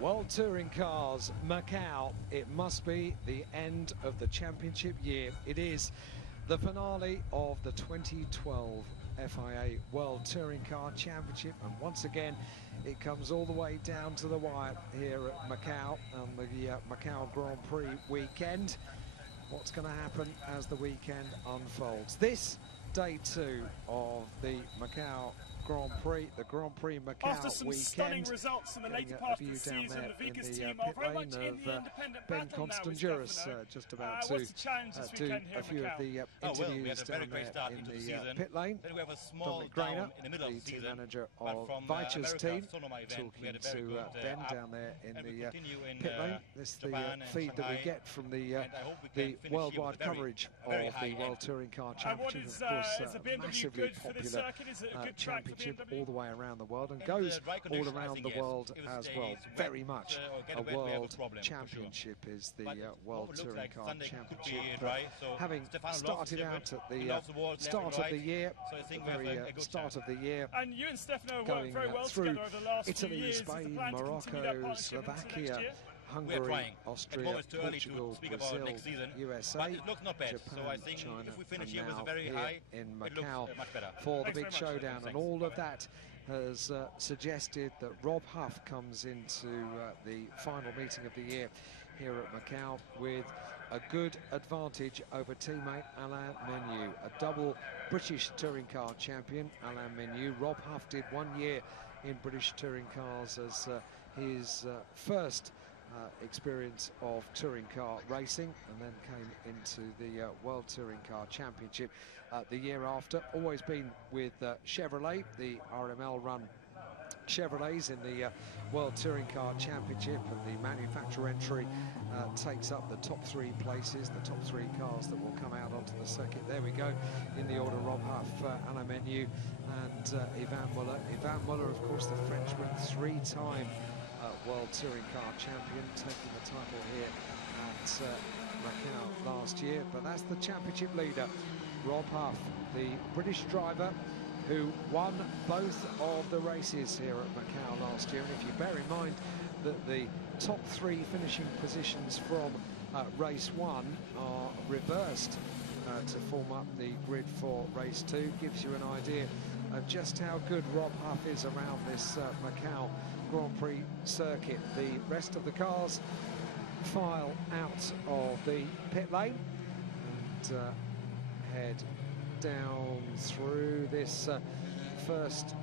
World Touring Cars, Makaó. It must be the end of the championship year. It is the finale of the 2012 FIA World Touring Car Championship, and once again it comes all the way down to the wire here at Makaó on the Makaó Grand Prix weekend. What's going to happen as the weekend unfolds? This day two of the Makaó Grand Prix, the Grand Prix Makaó After some weekend. stunning results in the later part of the season, the Vickers team are very much in the independent battle now with Stefano. Just about what's the challenge this do weekend here a few of the we had a very great start into the season. Pit lane. Then we have a small Dominic down Grainer, in the middle of the team season. manager But of from Vaicha's team, Sonoma event, we talking had a very to good Ben up, down there in and we the continue in pit lane. This is the Japan and feed that we Shanghai, get from the and I hope we can finish worldwide here with a coverage very of high the World end. Touring Car What Championship. is Of course, a BMW massively good for this popular circuit? Is it a good track for championship BMW? all the way around the world, and In goes the dry all conditions, I around think the yes. world If it as stays well. wet, Very much or get a wet, we have a world problem, for sure. championship is But the what World looks Touring like Car Sunday could be Championship. dry, so Having Stefano loves started the out circuit. at He the loves the wall, left start and of right. the year, So I think the we have very a good start chance. of the year, And you and Stefano worked going very well through together over the last few Italy, years. Is the Spain, plan to continue that Morocco, partnership into next Slovakia, year? We are Hungary, trying. At the Austria, moment, it's too early to Portugal, speak about Brazil, next season, USA, but it looks not bad. Japan, So I think China, if we finish and here with a now very here high, in it Makaó looks much better. for the Thanks big very much. showdown, and Thanks. all of Bye-bye. that has suggested that Rob Huff comes into the final meeting of the year here at Makaó with a good advantage over teammate Alain Menu, a double British touring car champion. Alain Menu, Rob Huff did 1 year in British touring cars as his first experience of touring car racing, and then came into the World Touring Car Championship the year after. Always been with Chevrolet, the RML run Chevrolets in the World Touring Car Championship, and the manufacturer entry takes up the top 3 places, the top 3 cars that will come out onto the circuit. There we go, in the order: Rob Huff, Alain Menu and Yvan Muller. Yvan Muller, of course, the Frenchman, 3-time World Touring Car champion, taking the title here at Makaó last year. But that's the championship leader, Rob Huff, the British driver who won both of the races here at Makaó last year. And if you bear in mind that the top 3 finishing positions from race 1 are reversed to form up the grid for race 2, gives you an idea of just how good Rob Huff is around this Makaó Grand Prix circuit. The rest of the cars file out of the pit lane and head down through this first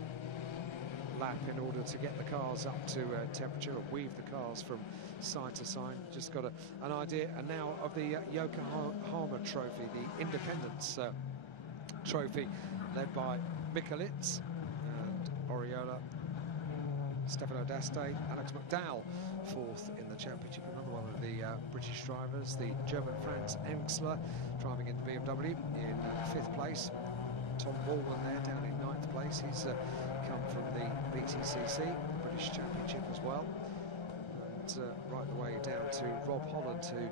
lap in order to get the cars up to temperature and weave the cars from side to side. Just got an idea and now of the Yokohama Trophy, the Independence Trophy, led by Mikulits and Oriola, Stefano D'Aste, Alex McDowell, 4th in the championship. Another one of the British drivers, the German Franz Emsler, driving in the BMW in 5th place. Tom Baldwin there down in 9th place. He's come from the BTCC, the British Championship as well. And right the way down to Rob Holland, who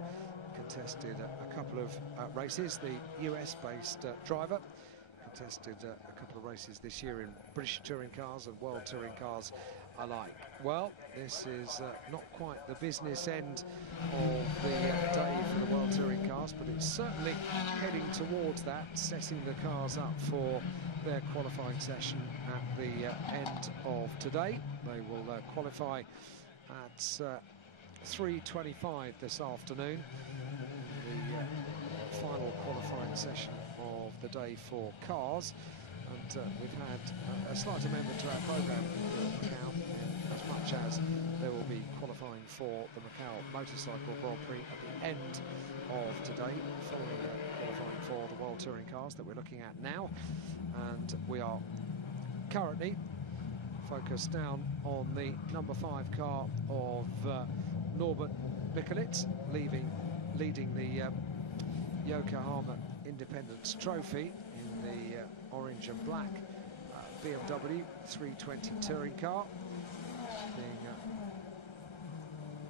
contested a couple of races, the US-based driver. Contested a couple of races this year in British touring cars and World Touring Cars alike. Well, this is not quite the business end of the day for the World Touring Cars, but it's certainly heading towards that, setting the cars up for their qualifying session at the end of today. They will qualify at 3:25 this afternoon. The final qualifying session of the day for cars, and we've had a slight amendment to our programme here at Makaó, as much as there will be qualifying for the Makaó Motorcycle Grand Prix at the end of today, following qualifying for the World Touring Cars that we're looking at now. And we are currently focused down on the number 5 car of Norbert Mikulits, leading the Yokohama Independence Trophy in the orange and black BMW 320 touring car, being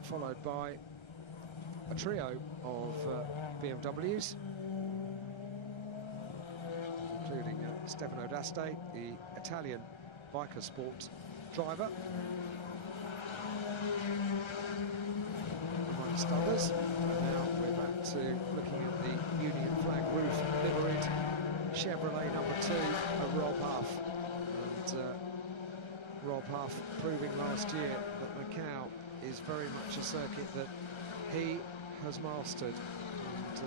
followed by a trio of BMWs, including Stefano D'Aste, the Italian biker sport driver. others. Now we're back to looking at the Union flag roof liveried Chevrolet number 2 of Rob Huff. And Rob Huff proving last year that Makaó is very much a circuit that he has mastered, and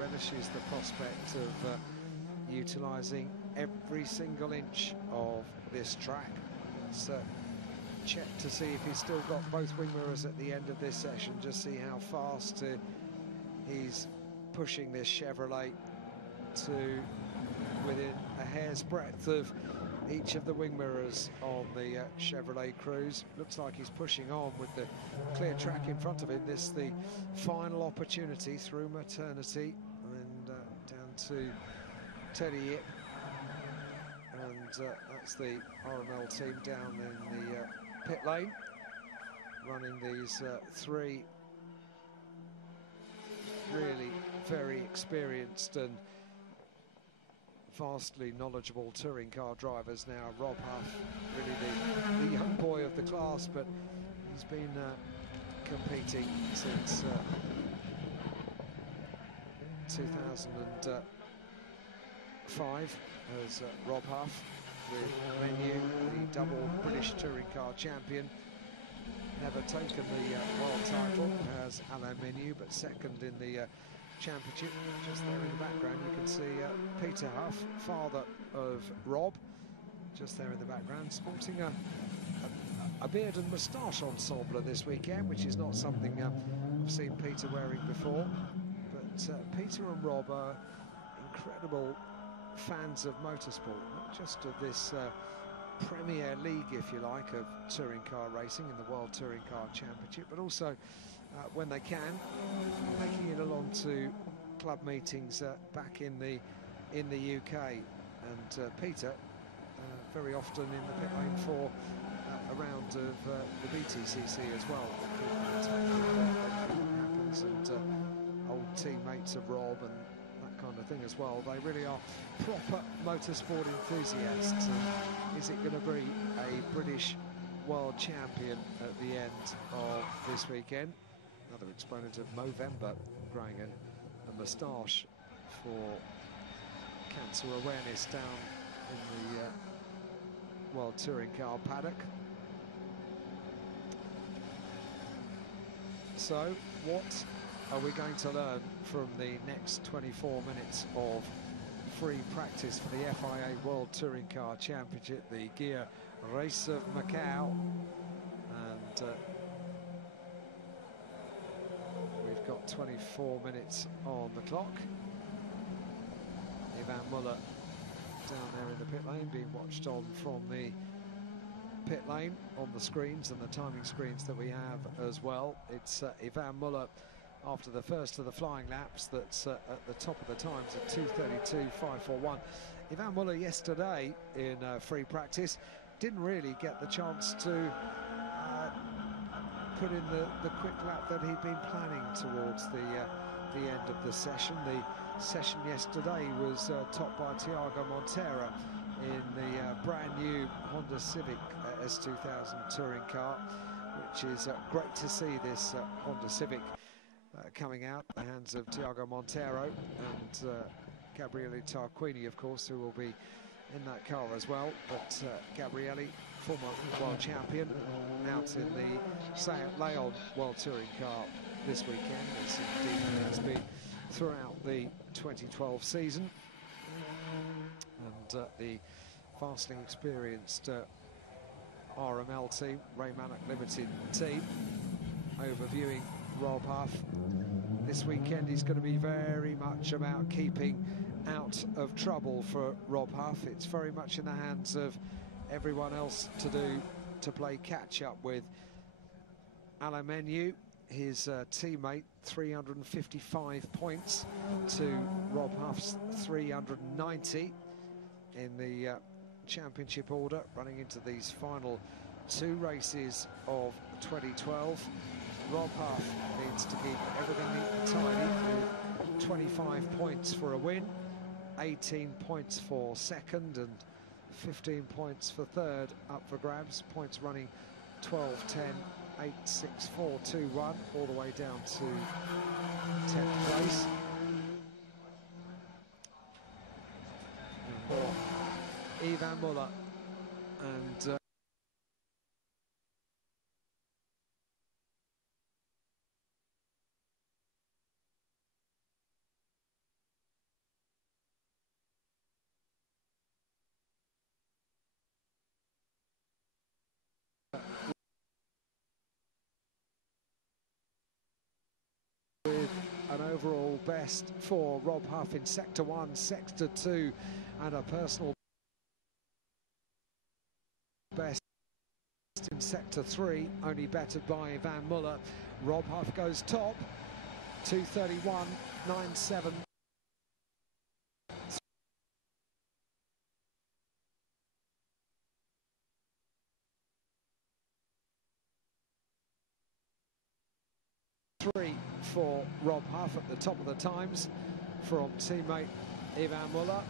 relishes the prospect of utilising every single inch of this track. Let's check to see if he's still got both wing mirrors at the end of this session, just see how fast he's pushing this Chevrolet to within a hair's breadth of each of the wing mirrors on the Chevrolet Cruze. Looks like he's pushing on with the clear track in front of him. This the final opportunity through maternity, and down to Teddy Yip, and that's the RML team down in the pit lane, running these 3 really very experienced and vastly knowledgeable touring car drivers now. Rob Huff, really the young boy of the class, but he's been competing since 2005 as Rob Huff, with Menu, the double British touring car champion. Never taken the world title as Alain Menu, but second in the championship. Just there in the background you can see Peter Huff, father of Rob, just there in the background, sporting a beard and moustache ensemble this weekend, which is not something I've seen Peter wearing before. But Peter and Rob are incredible fans of motorsport, not just of this Premier League, if you like, of touring car racing in the World Touring Car Championship, but also when they can, making it along to club meetings back in the UK. And Peter very often in the pit lane for a round of the BTCC as well. Keeping in touch with what happens, and old teammates of Rob and that kind of thing as well. They really are proper motorsport enthusiasts. And is it going to be a British world champion at the end of this weekend? Another exponent of Movember growing a moustache for cancer awareness down in the World Touring Car paddock. So what are we going to learn from the next 24 minutes of free practice for the FIA World Touring Car Championship, the gear race of Makaó? And we've got 24 minutes on the clock. Ivan Muller down there in the pit lane, being watched on from the pit lane on the screens and the timing screens that we have as well. It's Ivan Muller after the first of the flying laps that's at the top of the times at 2:32.541. Ivan Muller yesterday in free practice didn't really get the chance to put in the quick lap that he'd been planning towards the end of the session. The session yesterday was topped by Tiago Monteiro in the brand new Honda Civic S2000 touring car, which is great to see this Honda Civic coming out the hands of Tiago Monteiro and Gabriele Tarquini, of course, who will be in that car as well. But Gabriele, former world champion, out in the Seat Leon World Touring car this weekend, as indeed he has been throughout the 2012 season. And the vastly experienced RML team, Ray Mallock Limited team, overviewing Rob Huff. This weekend is going to be very much about keeping out of trouble for Rob Huff. It's very much in the hands of everyone else to do to play catch up with. Alain Menu, his teammate, 355 points to Rob Huff's 390 in the championship order, running into these final 2 races of 2012. Rob Huff needs to keep everything neat and tidy with 25 points for a win, 18 points for second, and 15 points for third up for grabs. Points running 12, 10, 8.64.21 all the way down to 10th place. For Ivan Muller and with an overall best for Rob Huff in Sector 1, Sector 2 and a personal best in Sector 3, only bettered by Ivan Muller. Rob Huff goes top, 2:31.97. For Rob Huff at the top of the times from teammate Ivan Muller.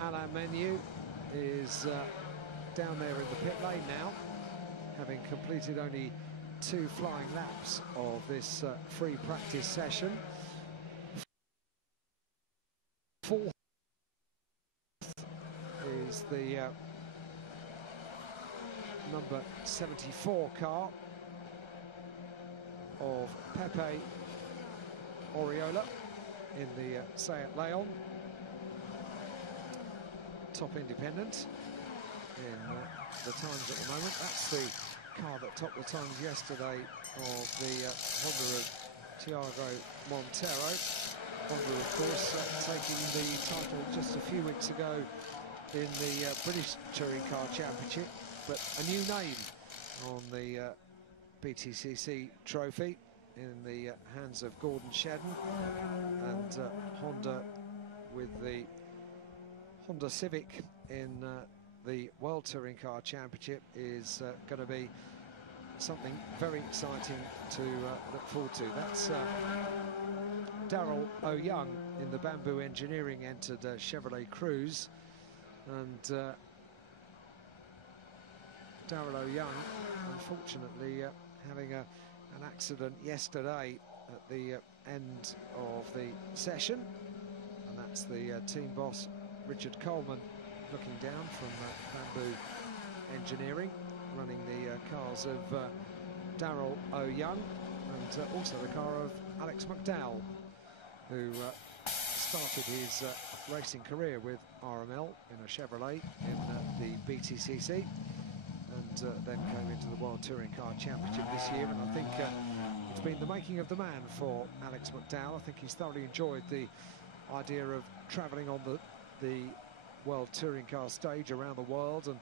Alain Menu is down there in the pit lane now, having completed only 2 flying laps of this free practice session. 4th is the number 74 car of Pepe Oriola in the Seat Leon. Top independent in the times at the moment. That's the car that topped the times yesterday of the Honda of Thiago Montero. Honda, of course, taking the title just a few weeks ago in the British Touring Car Championship, but a new name on the BTCC trophy in the hands of Gordon Shedden, and Honda with the Honda Civic in the World Touring Car Championship is going to be something very exciting to look forward to. That's Daryl O'Young in the Bamboo Engineering entered Chevrolet Cruze, and Daryl O'Young unfortunately having an accident yesterday at the end of the session, and that's the team boss Richard Coleman looking down from Bamboo Engineering, running the cars of Daryl O'Young and also the car of Alex McDowell, who started his racing career with RML in a Chevrolet in the BTCC, and then came into the World Touring Car Championship this year. And I think it's been the making of the man for Alex McDowell. I think he's thoroughly enjoyed the idea of travelling on the World Touring Car stage around the world and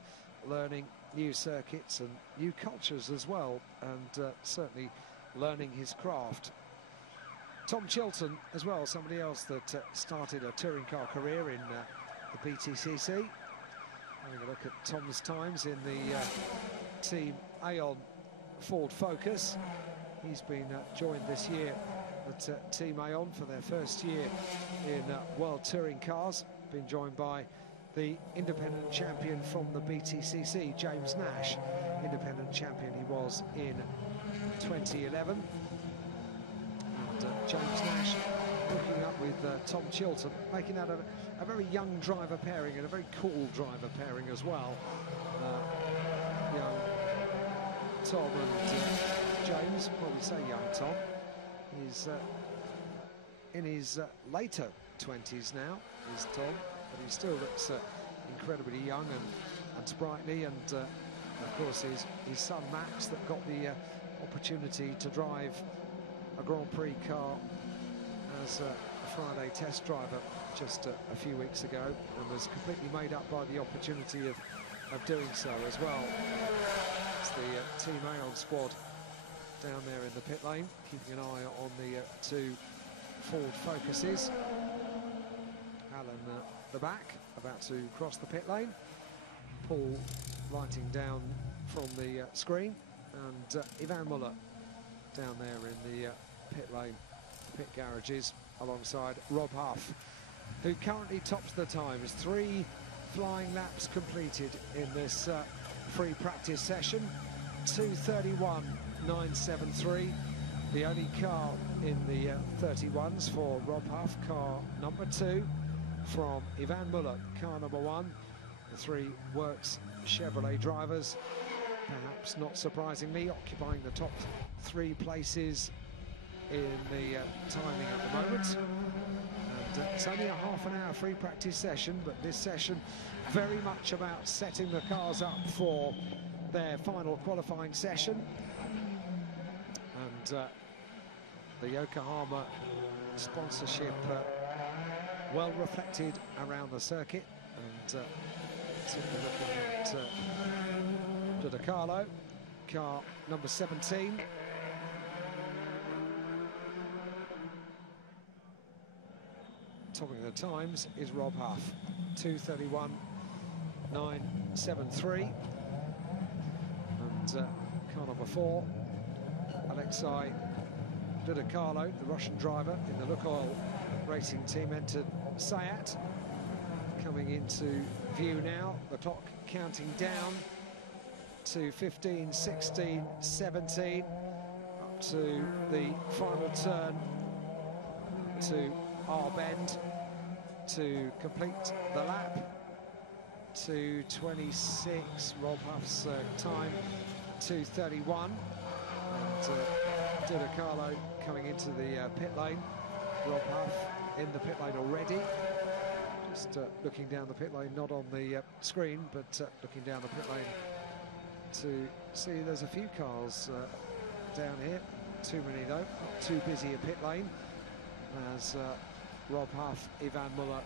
learning new circuits and new cultures as well, and certainly learning his craft. Tom Chilton as well, somebody else that started a touring car career in the BTCC. Having a look at Tom's times in the Team Aon Ford Focus. He's been joined this year at Team Aon for their first year in World Touring Cars. Been joined by the independent champion from the BTCC, James Nash. Independent champion he was in 2011. And James Nash hooking up with Tom Chilton, making that a very young driver pairing and a very cool driver pairing as well. Young Tom and James, well, we say young Tom, he's in his later 20s now, is Tom, but he still looks incredibly young and sprightly, and of course his son Max that got the opportunity to drive a Grand Prix car as a Friday test driver just a few weeks ago, and was completely made up by the opportunity of doing so as well. It's the Team Aon squad down there in the pit lane, keeping an eye on the 2 Ford Focuses. Alan the back, about to cross the pit lane. Paul lighting down from the screen, and Ivan Muller down there in the pit lane, pit garages, alongside Rob Huff, who currently tops the times. 3 flying laps completed in this free practice session. 2:31 973. The only car in the 31s for Rob Huff, car number 2 from Ivan Muller, car number 1. The 3 Works Chevrolet drivers, perhaps not surprisingly, occupying the top 3 places in the timing at the moment. And it's only a half-an-hour free practice session, but this session very much about setting the cars up for their final qualifying session. And the Yokohama sponsorship well reflected around the circuit, and simply looking at De Carlo, car number 17. Topping the times is Rob Huff, 2:31.973, and car number 4, Alexei De Carlo, the Russian driver in the Lukoil racing team, entered Sayat. Coming into view now, the clock counting down to 15, 16, 17, up to the final turn to our bend to complete the lap. 2:26, Rob Huff's time, 2:31, and De Carlo coming into the pit lane. Rob Huff in the pit lane already. Just looking down the pit lane, not on the screen, but looking down the pit lane to see there's a few cars down here. Too many though, not too busy a pit lane. As Rob Huff, Ivan Muller,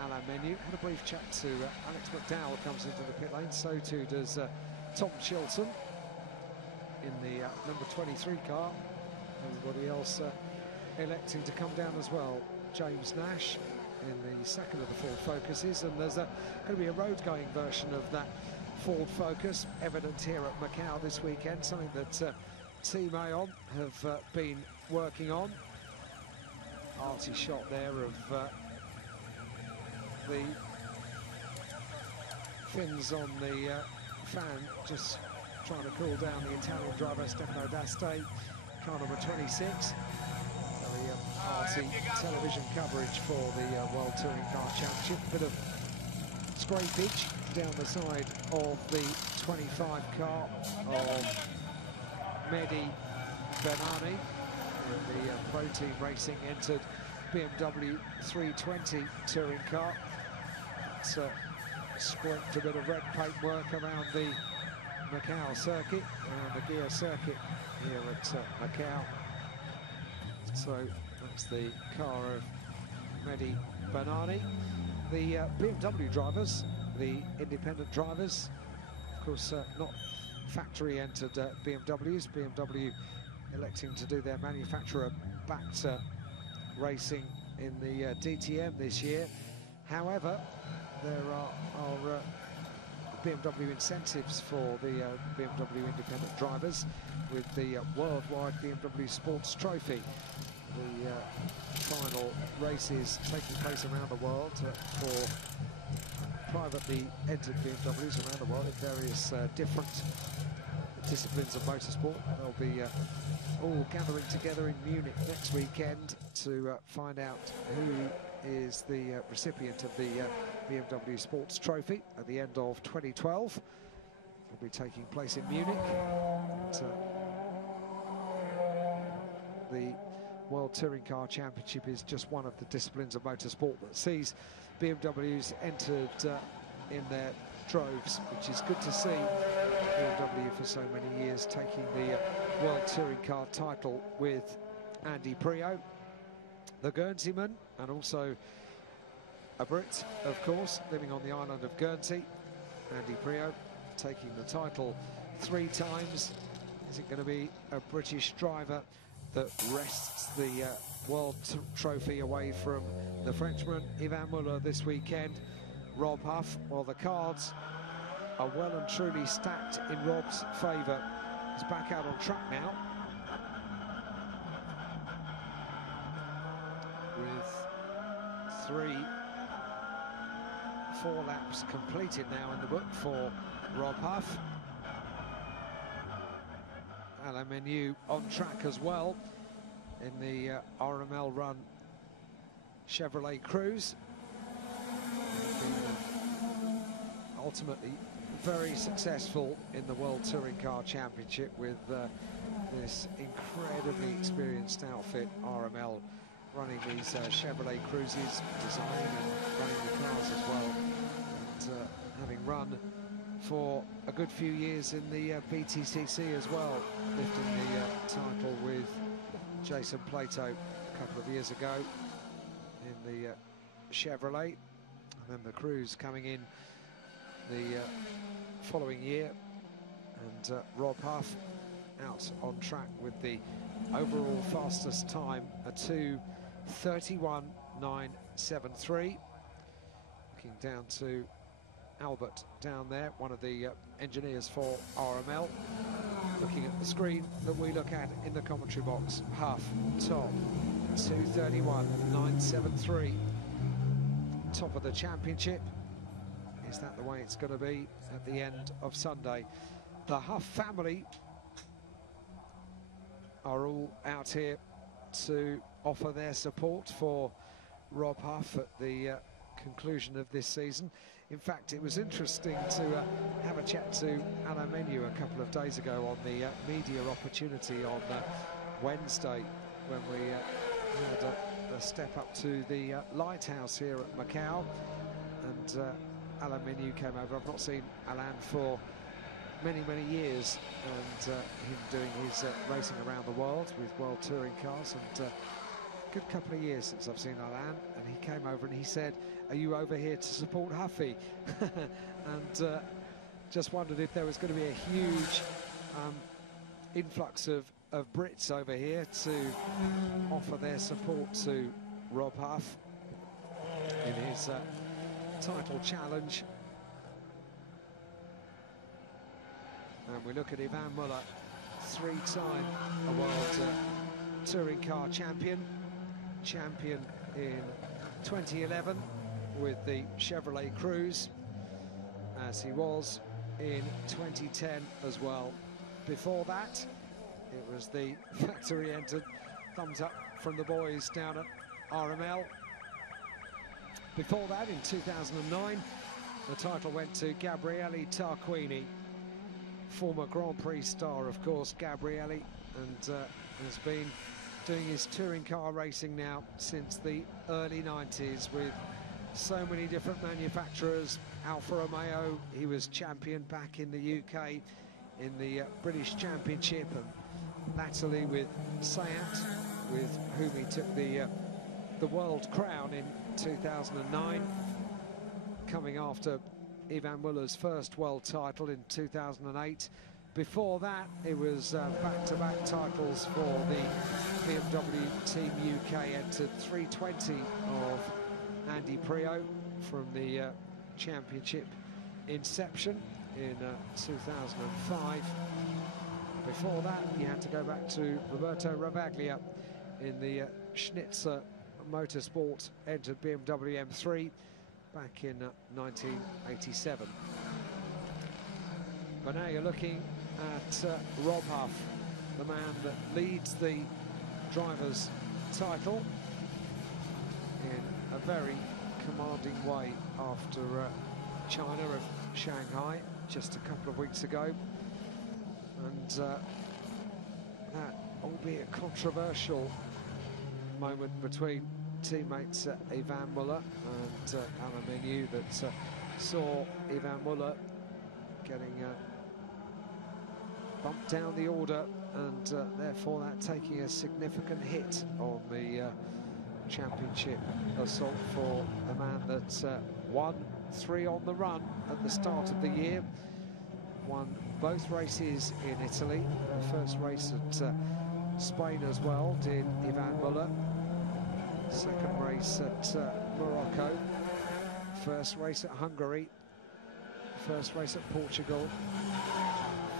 Alain Menu. Had a brief chat to Alex McDowell, comes into the pit lane. So too does Tom Chilton in the number 23 car. Everybody else electing to come down as well. James Nash in the second of the Ford Focuses, and there's going to be a road-going version of that Ford Focus evident here at Makaó this weekend, something that Team Aon have been working on. Arty shot there of the fins on the fan, just trying to cool down the Italian driver Stefano D'Este, car number 26. Very arty television coverage for the World Touring Car Championship. A bit of scrapage down the side of the 25 car of Mehdi Benani. The Pro Team Racing entered BMW 320 touring car. It's scraped a bit of red paint work around the Makaó circuit, around the gear circuit here at Makaó. So that's the car of Mehdi Benani. The BMW drivers, the independent drivers, of course not factory entered BMWs. BMW electing to do their manufacturer-backed racing in the DTM this year. However, there are BMW incentives for the BMW independent drivers with the worldwide BMW Sports Trophy. The final races taking place around the world for privately entered BMWs around the world in various different disciplines of motorsport. They'll be all gathering together in Munich next weekend to find out who is the recipient of the BMW Sports Trophy at the end of 2012. Will be taking place in Munich. The World Touring Car Championship is just one of the disciplines of motorsport that sees BMWs entered in their droves, which is good to see. BMW for so many years taking the World Touring Car title with Andy Priaulx, the Guernseyman, and also a Brit, of course, living on the island of Guernsey. Andy Priaulx taking the title 3 times. Is it going to be a British driver that wrests the World Trophy away from the Frenchman Ivan Muller this weekend? Rob Huff, well, the cards are well and truly stacked in Rob's favour. He's back out on track now, with 4 laps completed now in the book for Rob Huff. And Alain Menu on track as well in the RML Run Chevrolet Cruise. Ultimately very successful in the World Touring Car Championship with this incredibly experienced outfit, RML, running these Chevrolet Cruises, designing and running the cars as well, and having run for a good few years in the BTCC as well, lifting the title with Jason Plato a couple of years ago in the Chevrolet, and then the Cruise coming in the following year, and Rob Huff out on track with the overall fastest time, a 2:31.973. Looking down to Albert down there, one of the engineers for RML, looking at the screen that we look at in the commentary box. Huff, top, 2:31.973. Top of the championship. Is that the way it's going to be at the end of Sunday? The Huff family are all out here to offer their support for Rob Huff at the conclusion of this season. In fact, it was interesting to have a chat to Alain Menu a couple of days ago on the media opportunity on Wednesday, when we had a step up to the lighthouse here at Makaó, and Alain Menu came over. I've not seen Alain for many years, and him doing his racing around the world with World Touring Cars, and good couple of years since I've seen Alain, and he came over and he said, "Are you over here to support Huffy?" And just wondered if there was going to be a huge influx of Brits over here to offer their support to Rob Huff in his title challenge. And we look at Yvan Muller, three-time World Touring Car champion in 2011 with the Chevrolet Cruise, as he was in 2010 as well. Before that, it was the factory entered. Thumbs up from the boys down at RML. Before that, in 2009, the title went to Gabriele Tarquini, former Grand Prix star, of course, Gabriele, and has been doing his touring car racing now since the early 90s with so many different manufacturers. Alfa Romeo, he was champion back in the UK in the British Championship, and latterly with Seat, with whom he took the world crown in 2009, coming after Yvan Muller's first world title in 2008. Before that, it was back-to-back titles for the BMW Team UK, entered 320 of Andy Priaulx from the championship inception in 2005. Before that, you had to go back to Roberto Ravaglia in the Schnitzer Motorsport, entered BMW M3 back in 1987. But now you're looking at Rob Huff, the man that leads the drivers' title in a very commanding way after China of Shanghai just a couple of weeks ago. And that, albeit controversial moment between teammates Yvan Muller and Alain Menu, that saw Yvan Muller getting bumped down the order, and therefore that taking a significant hit on the championship assault for a man that won 3 on the run at the start of the year, won both races in Italy, the first race at Spain as well did Yvan Muller, second race at Morocco, first race at Hungary, first race at Portugal,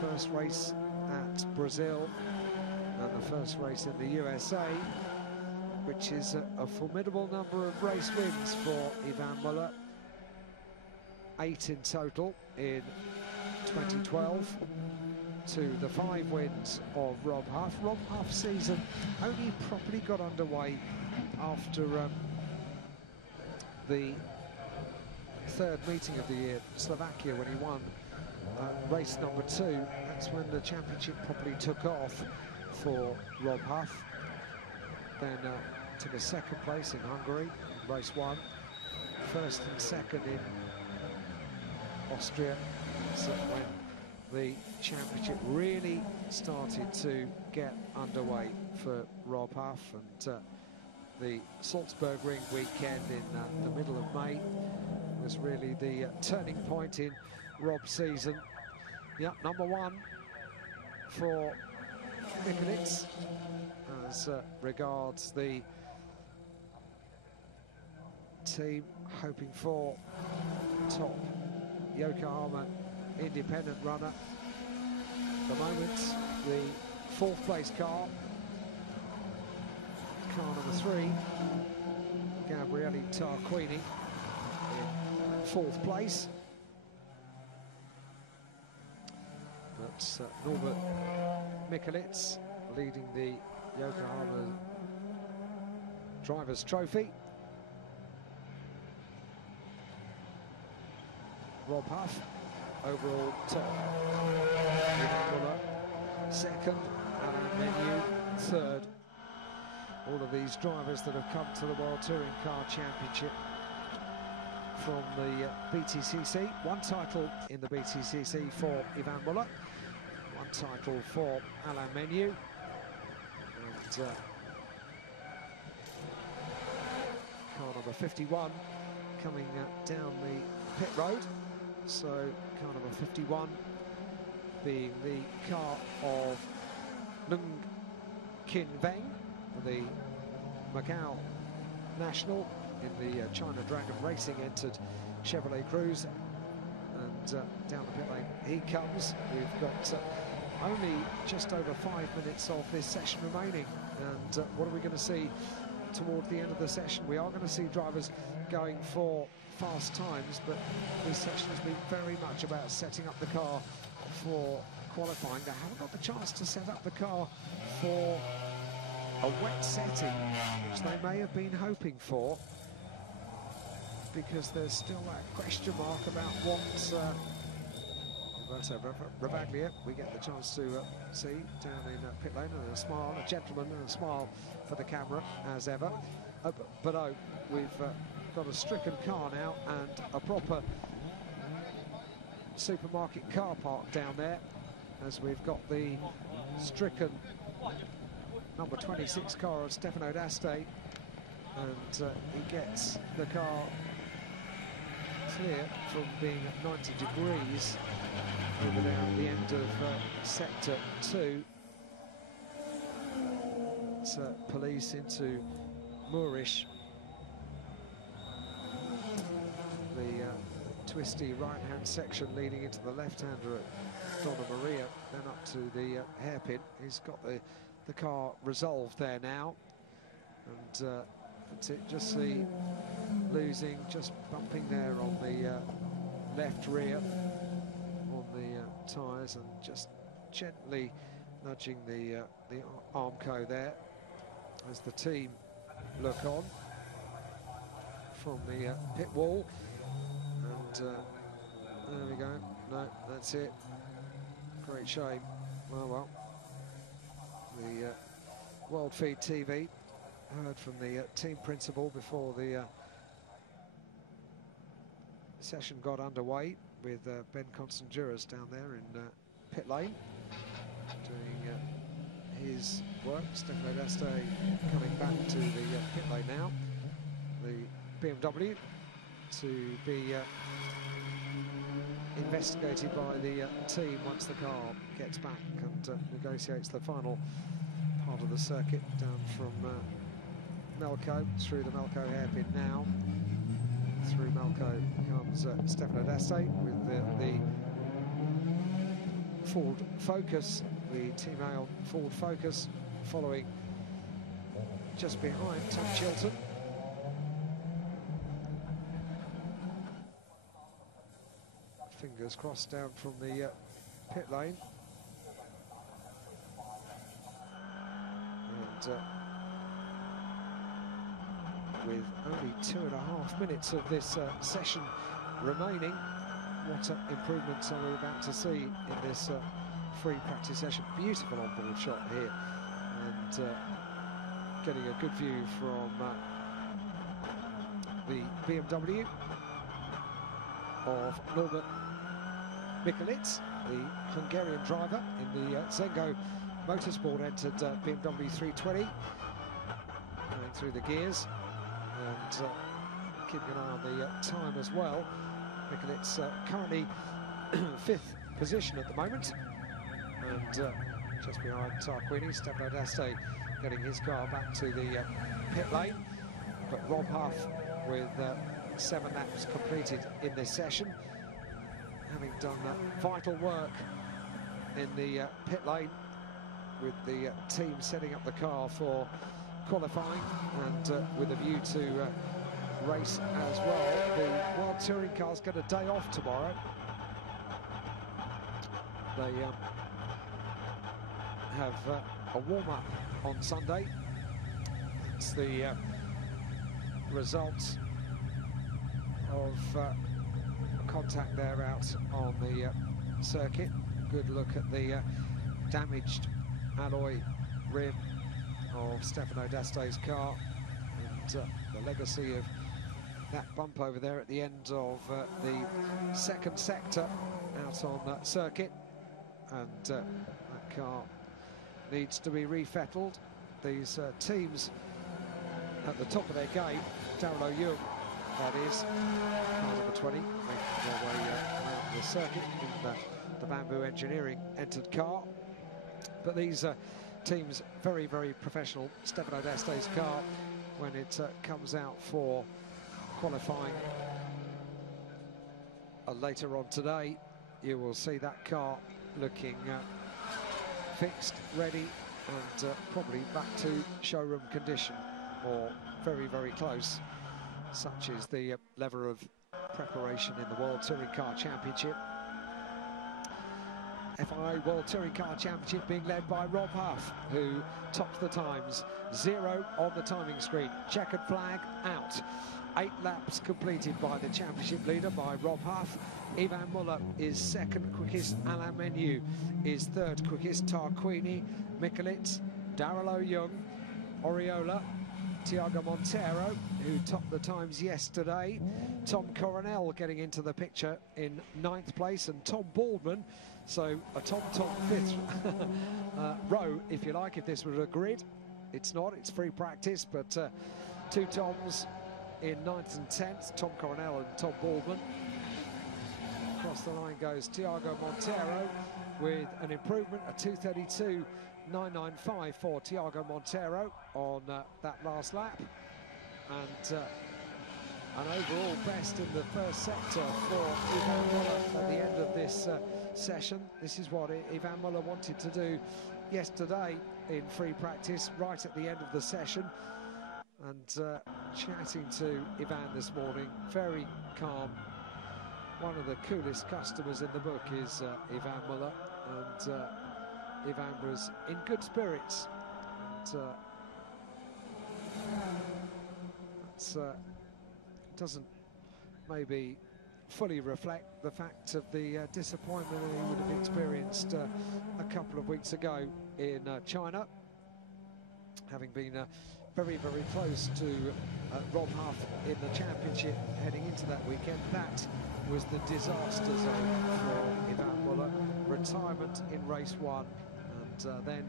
first race at Brazil, and the first race in the USA, which is a formidable number of race wins for Yvan Muller. 8 in total in 2012, to the 5 wins of Rob Huff. Rob Huff's season only properly got underway after the 3rd meeting of the year, Slovakia, when he won race number 2. That's when the championship properly took off for Rob Huff. Then took a 2nd place in Hungary in race 1, 1st and 2nd in Austria. So when the championship really started to get underway for Rob Huff, and the Salzburg Ring weekend in the middle of May was really the turning point in Rob's season. Yep, number 1 for Mikulits as regards the team hoping for top Yokohama independent runner. At the moment, the 4th place car number 3, Gabriele Tarquini, in 4th place. But Norbert Mikulits leading the Yokohama Drivers' Trophy. Rob Huff, overall top. Muller, 2nd, Alain Menu, 3rd. All of these drivers that have come to the World Touring Car Championship from the BTCC. 1 title in the BTCC for Ivan Muller, 1 title for Alain Menu, and car number 51 coming down the pit road. So car number 51 being the car of Nung Kin Veng, the Makaó national in the China Dragon Racing, entered Chevrolet Cruze, and down the pit lane he comes. We've got only just over 5 minutes of this session remaining, and what are we going to see toward the end of the session? We are going to see drivers going for fast times, but this session has been very much about setting up the car for qualifying. They haven't got the chance to set up the car for a wet setting, which they may have been hoping for, because there's still that question mark about what Ravaglia we get the chance to see down in pit lane, and a smile, a gentleman and a smile for the camera as ever. But we've got a stricken car now and a proper supermarket car park down there, as we've got the stricken number 26 car of Stefano D'Aste, and he gets the car clear from being at 90 degrees over there at the end of sector 2. It's police into Moorish, the twisty right-hand section leading into the left-hander at Donna Maria, then up to the hairpin. He's got the car resolved there now, and that's it. Just see losing, just bumping there on the left rear on the tyres, and just gently nudging the Armco there as the team look on from the pit wall. And there we go. No, that's it. Great shame. Well, the World Feed TV heard from the team principal before the session got underway, with Ben Constanduras down there in pit lane doing his work. Stefano D'Aste coming back to the pit lane now. The BMW to be investigated by the team once the car gets back and negotiates the final part of the circuit down from Melco, through the Melco hairpin now. Through Melco comes Stefano D'Aste with the Ford Focus, the Team A on Ford Focus, following just behind Tom Chilton. Fingers crossed down from the pit lane. And with only 2.5 minutes of this session remaining, what improvements are we about to see in this free practice session? Beautiful on-board shot here, and getting a good view from the BMW of Norbert Mikulits, the Hungarian driver in the Zengo Motorsport entered BMW 320, going through the gears and keeping an eye on the time as well. Mikulits currently 5th position at the moment, and just behind Tarquini, Stefano D'Este getting his car back to the pit lane. But Rob Huff with 7 laps completed in this session, having done vital work in the pit lane with the team setting up the car for qualifying and with a view to race as well. The World Touring cars get a day off tomorrow. They have a warm-up on Sunday. It's the result of a contact there out on the circuit. Good look at the damaged alloy rim of Stefano D'Este's car, and the legacy of that bump over there at the end of the second sector out on circuit, and that car needs to be refettled. These teams at the top of their game, Daryl O'Young, that is, car number 20, making their way around the circuit in the Bamboo Engineering entered car. But these teams, very, very professional. Stefano D'Este's car, when it comes out for qualifying later on today, you will see that car looking fixed, ready, and probably back to showroom condition, or very, very close. Such is the level of preparation in the World Touring Car Championship. FIA World Touring Car Championship being led by Rob Huff, who tops the times. 0 on the timing screen. Checkered flag out. 8 laps completed by the championship leader, by Rob Huff. Ivan Muller is second quickest. Alain Menu is third quickest. Tarquini, Mikulits, Daryl O'Young, Oriola, Tiago Monteiro, who topped the times yesterday. Tom Coronel getting into the picture in 9th place, and Tom Baldwin. So a Tom 5th row, if you like, if this was a grid. It's not, it's free practice, but 2 Toms in 9th and 10th, Tom Coronel and Tom Baldwin. Across the line goes Tiago Monteiro with an improvement, a 2:32.995 for Tiago Monteiro on that last lap. And an overall best in the first sector for Ivan Muller at the end of this session. This is what Ivan Muller wanted to do yesterday in free practice, right at the end of the session. And chatting to Ivan this morning, very calm. One of the coolest customers in the book is Ivan Muller, and Ivan was in good spirits. And that's doesn't maybe fully reflect the fact of the disappointment he would have experienced a couple of weeks ago in China, having been very, very close to Rob Huff in the championship heading into that weekend. That was the disaster zone for Ivan Muller. Retirement in race 1, and then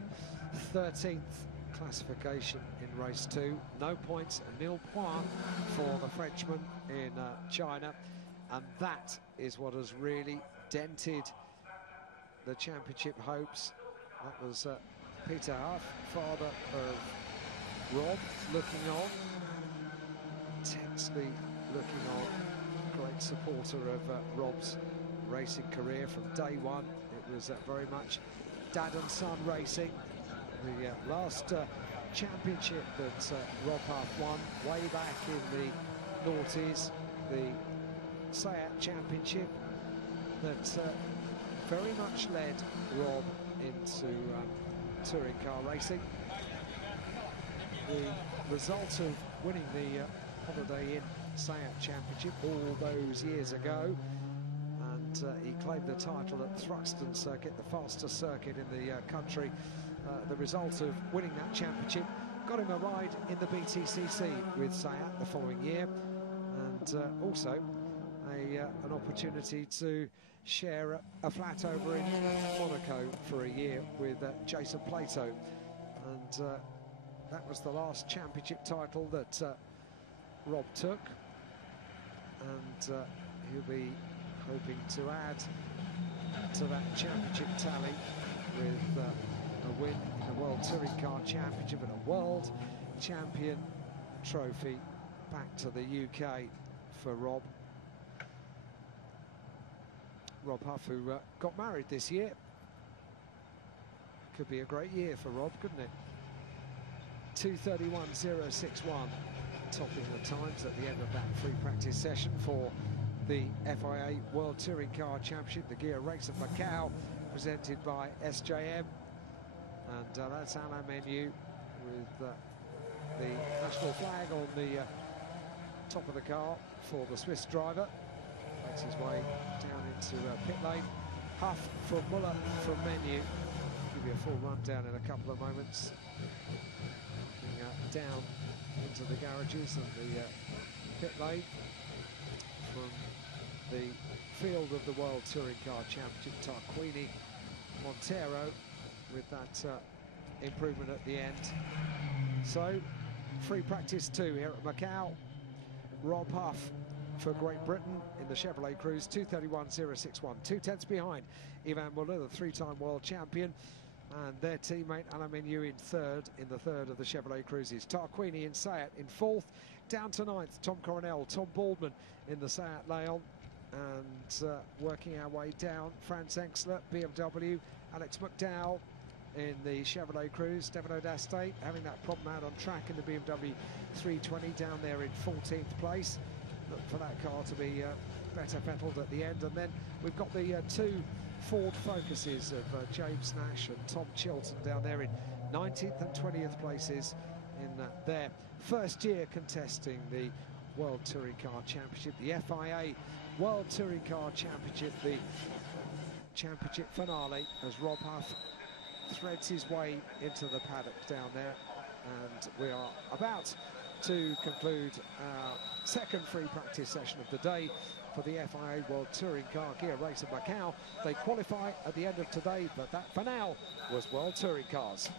13th classification in race 2. No points, nil point for the Frenchman in China, and that is what has really dented the championship hopes. That was Peter Huff, father of Rob, looking on, intensely looking on. Great supporter of Rob's racing career from day one. It was very much dad and son racing. The last championship that Rob Huff won way back in the noughties, the SEAT Championship, that very much led Rob into touring car racing. the result of winning the Holiday Inn Seat Championship all those years ago, and he claimed the title at Thruxton Circuit, the fastest circuit in the country. The result of winning that championship got him a ride in the BTCC with Seat the following year, and also an opportunity to share a flat over in Monaco for a year with Jason Plato, and that was the last championship title that Rob took, and he'll be hoping to add to that championship tally with a win in the World Touring Car Championship and a World Champion trophy back to the UK for Rob. Rob Huff, who got married this year. Could be a great year for Rob, couldn't it? 2:31.061, topping the times at the end of that free practice session for the FIA World Touring Car Championship, the gear race at Makaó, presented by SJM. And that's Alain Menu with the national flag on the top of the car for the Swiss driver. Makes his way down into pit lane. Huff from Muller from Menu. Give you a full rundown in a couple of moments. Looking down into the garages and the pit lane from the field of the World Touring Car Championship, Tarquini Montero with that improvement at the end. So, free practice 2 here at Makaó. Rob Huff for Great Britain in the Chevrolet Cruze, 2:31.061, 2/10 behind Ivan Muller, the three-time world champion, and their teammate Alain Menu in third in the third of the Chevrolet Cruzes. Tarquini in Seat in fourth, down to ninth, Tom Coronel, Tom Baldwin in the Seat Leon, and working our way down, Franz Enxler, BMW, Alex McDowell in the Chevrolet Cruze, Stefano D'Este having that problem out on track in the BMW 320, down there in 14th place. Look for that car to be better fettled at the end. And then we've got the two Ford Focuses of James Nash and Tom Chilton down there in 19th and 20th places in their first year contesting the World Touring Car Championship, the FIA World Touring Car Championship, the championship finale, as Rob Huff threads his way into the paddock down there. And we are about to conclude our second free practice session of the day for the FIA World Touring Car Gear Race at Makaó. They qualify at the end of today, but that for now was World Touring Cars.